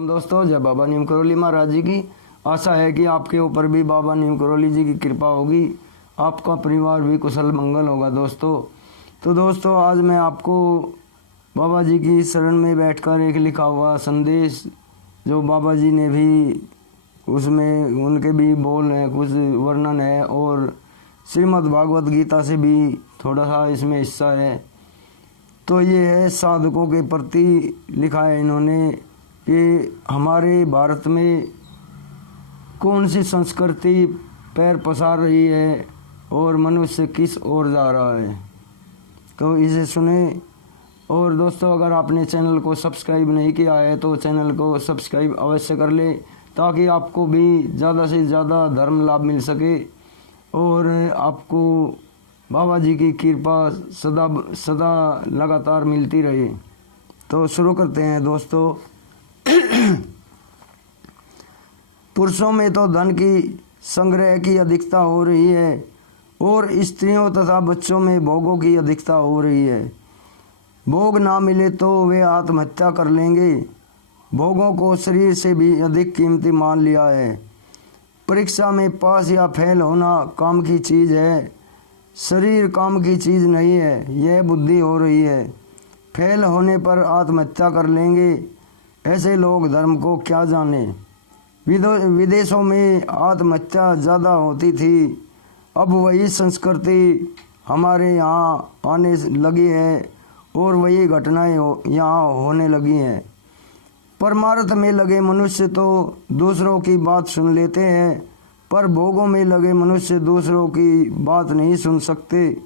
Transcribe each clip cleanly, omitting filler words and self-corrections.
हम दोस्तों, जय बाबा नीम करौली महाराज जी की। आशा है कि आपके ऊपर भी बाबा नीम करौली जी की कृपा होगी, आपका परिवार भी कुशल मंगल होगा दोस्तों। तो दोस्तों, आज मैं आपको बाबा जी की शरण में बैठकर एक लिखा हुआ संदेश, जो बाबा जी ने भी उसमें उनके भी बोल हैं, कुछ वर्णन है और श्रीमद् भागवत गीता से भी थोड़ा सा इसमें हिस्सा है। तो ये है साधकों के प्रति लिखा है इन्होंने कि हमारे भारत में कौन सी संस्कृति पैर पसार रही है और मनुष्य किस ओर जा रहा है। तो इसे सुने। और दोस्तों, अगर आपने चैनल को सब्सक्राइब नहीं किया है तो चैनल को सब्सक्राइब अवश्य कर ले, ताकि आपको भी ज़्यादा से ज़्यादा धर्म लाभ मिल सके और आपको बाबा जी की कृपा सदा सदा लगातार मिलती रहे। तो शुरू करते हैं दोस्तों। पुरुषों में तो धन की संग्रह की अधिकता हो रही है और स्त्रियों तथा बच्चों में भोगों की अधिकता हो रही है। भोग ना मिले तो वे आत्महत्या कर लेंगे। भोगों को शरीर से भी अधिक कीमती मान लिया है। परीक्षा में पास या फेल होना काम की चीज़ है, शरीर काम की चीज़ नहीं है। यह बुद्धि हो रही है। फेल होने पर आत्महत्या कर लेंगे। ऐसे लोग धर्म को क्या जाने। विदेशों में आत्महत्या ज़्यादा होती थी, अब वही संस्कृति हमारे यहाँ आने लगी है और वही घटनाएं यहाँ होने लगी हैं। परमार्थ में लगे मनुष्य तो दूसरों की बात सुन लेते हैं, पर भोगों में लगे मनुष्य दूसरों की बात नहीं सुन सकते।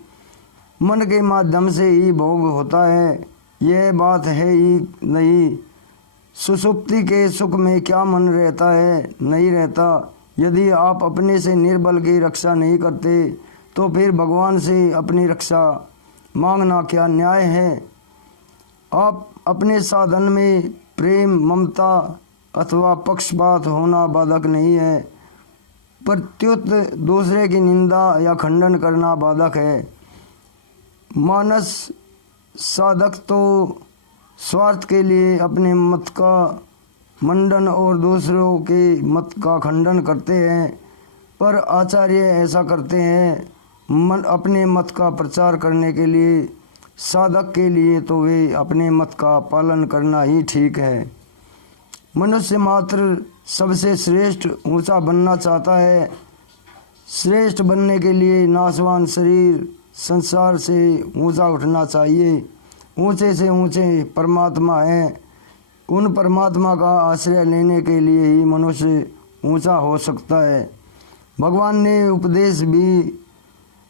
मन के माध्यम से ही भोग होता है, यह बात है ही नहीं। सुषुप्ति के सुख में क्या मन रहता है? नहीं रहता। यदि आप अपने से निर्बल की रक्षा नहीं करते तो फिर भगवान से अपनी रक्षा मांगना क्या न्याय है? आप अपने साधन में प्रेम, ममता अथवा पक्षपात होना बाधक नहीं है, प्रत्युत दूसरे की निंदा या खंडन करना बाधक है। मानस साधक तो स्वार्थ के लिए अपने मत का मंडन और दूसरों के मत का खंडन करते हैं, पर आचार्य ऐसा करते हैं अपने मत का प्रचार करने के लिए। साधक के लिए तो वे अपने मत का पालन करना ही ठीक है। मनुष्य मात्र सबसे श्रेष्ठ ऊंचा बनना चाहता है। श्रेष्ठ बनने के लिए नाशवान शरीर संसार से ऊंचा उठना चाहिए। ऊंचे से ऊंचे परमात्मा हैं, उन परमात्मा का आश्रय लेने के लिए ही मनुष्य ऊंचा हो सकता है। भगवान ने उपदेश भी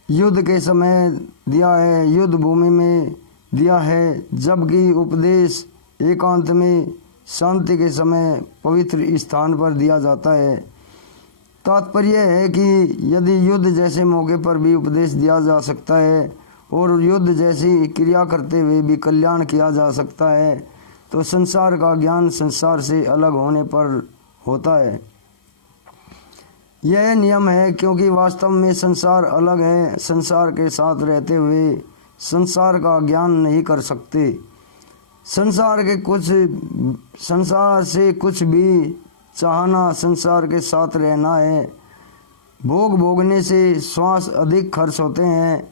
युद्ध के समय दिया है, युद्ध भूमि में दिया है, जबकि उपदेश एकांत में शांति के समय पवित्र स्थान पर दिया जाता है। तात्पर्य है कि यदि युद्ध जैसे मौके पर भी उपदेश दिया जा सकता है और युद्ध जैसी क्रिया करते हुए भी कल्याण किया जा सकता है, तो संसार का ज्ञान संसार से अलग होने पर होता है। यह नियम है, क्योंकि वास्तव में संसार अलग है। संसार के साथ रहते हुए संसार का ज्ञान नहीं कर सकते। संसार से कुछ भी चाहना संसार के साथ रहना है। भोग भोगने से श्वास अधिक खर्च होते हैं।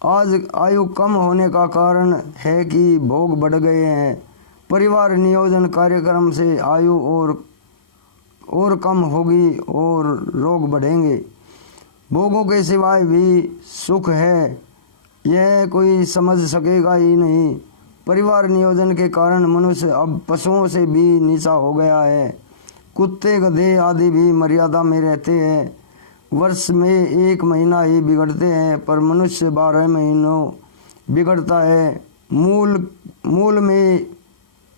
आज आयु कम होने का कारण है कि भोग बढ़ गए हैं। परिवार नियोजन कार्यक्रम से आयु और कम होगी और रोग बढ़ेंगे। भोगों के सिवाय भी सुख है, यह कोई समझ सकेगा ही नहीं। परिवार नियोजन के कारण मनुष्य अब पशुओं से भी नीचा हो गया है। कुत्ते, गधे आदि भी मर्यादा में रहते हैं। वर्ष में 1 महीना ही बिगड़ते हैं, पर मनुष्य 12 महीनों बिगड़ता है। मूल में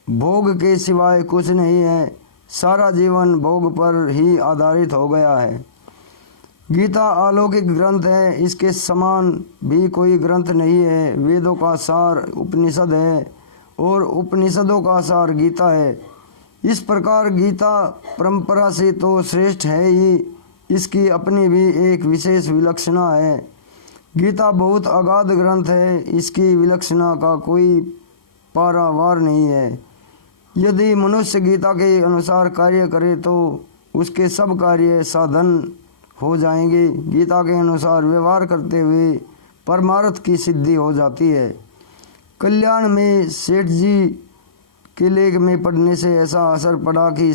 भोग के सिवाय कुछ नहीं है। सारा जीवन भोग पर ही आधारित हो गया है। गीता अलौकिक ग्रंथ है, इसके समान भी कोई ग्रंथ नहीं है। वेदों का सार उपनिषद है और उपनिषदों का सार गीता है। इस प्रकार गीता परंपरा से तो श्रेष्ठ है ही, इसकी अपनी भी एक विशेष विलक्षणता है। गीता बहुत अगाध ग्रंथ है, इसकी विलक्षणता का कोई पारावार नहीं है। यदि मनुष्य गीता के अनुसार कार्य करे तो उसके सब कार्य साधन हो जाएंगे। गीता के अनुसार व्यवहार करते हुए परमार्थ की सिद्धि हो जाती है। कल्याण में सेठ जी के लेख में पढ़ने से ऐसा असर पड़ा कि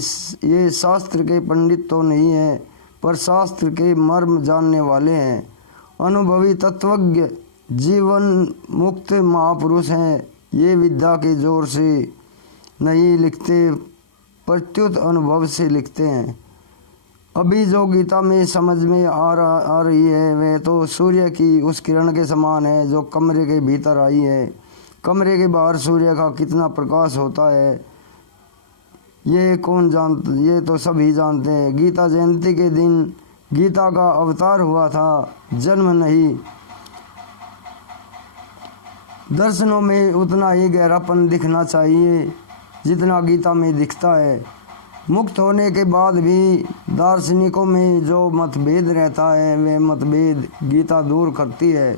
ये शास्त्र के पंडित तो नहीं है, पर शास्त्र के मर्म जानने वाले हैं, अनुभवी तत्वज्ञ, जीवन मुक्त महापुरुष हैं। ये विद्या के जोर से नहीं लिखते, प्रत्युत अनुभव से लिखते हैं। अभी जो गीता में समझ में आ रही है वह तो सूर्य की उस किरण के समान है जो कमरे के भीतर आई है। कमरे के बाहर सूर्य का कितना प्रकाश होता है ये तो सभी जानते हैं। गीता जयंती के दिन गीता का अवतार हुआ था, जन्म नहीं। दर्शनों में उतना ही गहरापन दिखना चाहिए जितना गीता में दिखता है। मुक्त होने के बाद भी दार्शनिकों में जो मतभेद रहता है वह मतभेद गीता दूर करती है।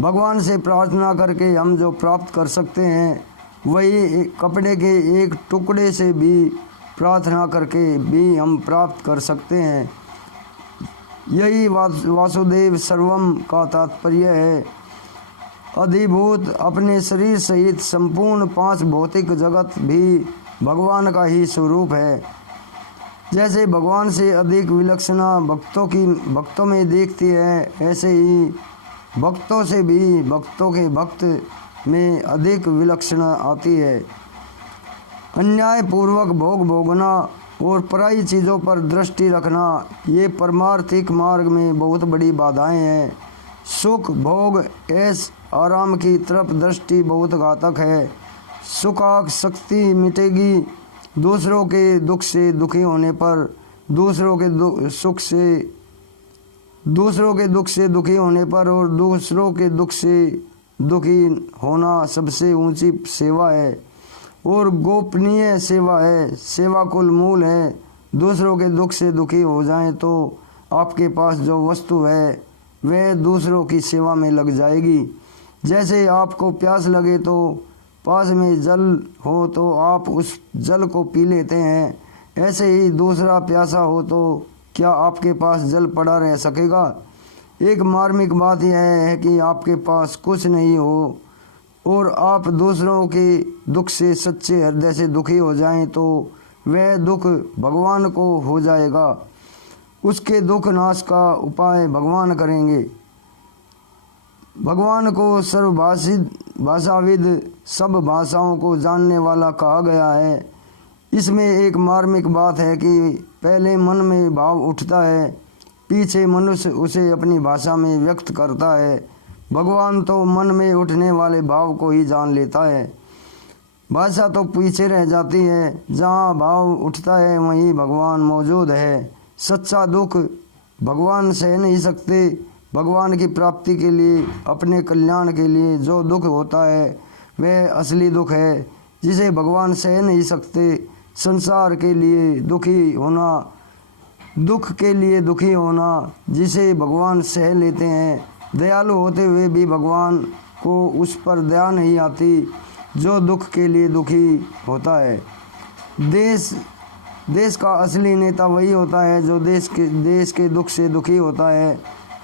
भगवान से प्रार्थना करके हम जो प्राप्त कर सकते हैं वही कपड़े के एक टुकड़े से भी प्रार्थना करके भी हम प्राप्त कर सकते हैं। यही वासुदेव सर्वम का तात्पर्य है। अधिभूत अपने शरीर सहित संपूर्ण 5 भौतिक जगत भी भगवान का ही स्वरूप है। जैसे भगवान से अधिक विलक्षणा भक्तों में देखती है, ऐसे ही भक्तों से भी भक्तों के भक्त में अधिक विलक्षणा आती है। अन्याय पूर्वक भोग भोगना और पराई चीज़ों पर दृष्टि रखना ये परमार्थिक मार्ग में बहुत बड़ी बाधाएं हैं। सुख भोग ऐश आराम की तरफ दृष्टि बहुत घातक है। सुखासक्ति मिटेगी दूसरों के दुख से दुखी होने पर, दूसरों के दुख से दुखी होने पर और दूसरों के दुख से दुखी होना सबसे ऊंची सेवा है और गोपनीय सेवा है। सेवा कुल मूल है। दूसरों के दुख से दुखी हो जाएं तो आपके पास जो वस्तु है वह दूसरों की सेवा में लग जाएगी। जैसे आपको प्यास लगे तो पास में जल हो तो आप उस जल को पी लेते हैं, ऐसे ही दूसरा प्यासा हो तो क्या आपके पास जल पड़ा रह सकेगा। एक मार्मिक बात यह है कि आपके पास कुछ नहीं हो और आप दूसरों के दुख से सच्चे हृदय से दुखी हो जाएं तो वह दुख भगवान को हो जाएगा। उसके दुख नाश का उपाय भगवान करेंगे। भगवान को भाषाविद, सब भाषाओं को जानने वाला कहा गया है। इसमें एक मार्मिक बात है कि पहले मन में भाव उठता है, पीछे मनुष्य उसे अपनी भाषा में व्यक्त करता है। भगवान तो मन में उठने वाले भाव को ही जान लेता है, भाषा तो पीछे रह जाती है। जहाँ भाव उठता है वहीं भगवान मौजूद है। सच्चा दुख भगवान सह नहीं सकते। भगवान की प्राप्ति के लिए, अपने कल्याण के लिए जो दुख होता है वह असली दुख है जिसे भगवान सह नहीं सकते। संसार के लिए दुखी होना, दुख के लिए दुखी होना जिसे भगवान सह लेते हैं। दयालु होते हुए भी भगवान को उस पर दया नहीं आती जो दुख के लिए दुखी होता है। देश का असली नेता वही होता है जो देश के दुख से दुखी होता है।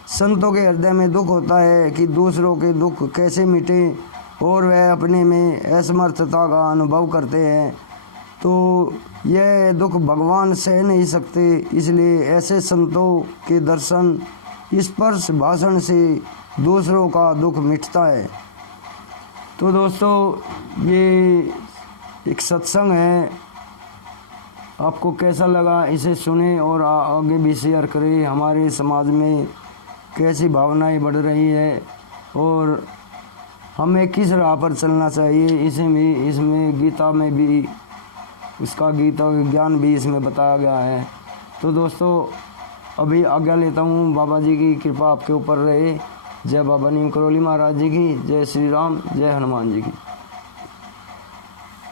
संतों के हृदय में दुख होता है कि दूसरों के दुख कैसे मिटे और वह अपने में असमर्थता का अनुभव करते हैं, तो यह दुख भगवान सह नहीं सकते। इसलिए ऐसे संतों के दर्शन, स्पर्श, भाषण से दूसरों का दुख मिटता है। तो दोस्तों ये एक सत्संग है, आपको कैसा लगा इसे सुने और आगे भी शेयर करें। हमारे समाज में कैसी भावनाएं बढ़ रही है और हमें किस राह पर चलना चाहिए, इसमें गीता में भी उसका गीता ज्ञान भी इसमें बताया गया है। तो दोस्तों अभी आज्ञा लेता हूँ। बाबा जी की कृपा आपके ऊपर रहे। जय बाबा नीम करोली महाराज जी की, जय श्री राम, जय हनुमान जी की।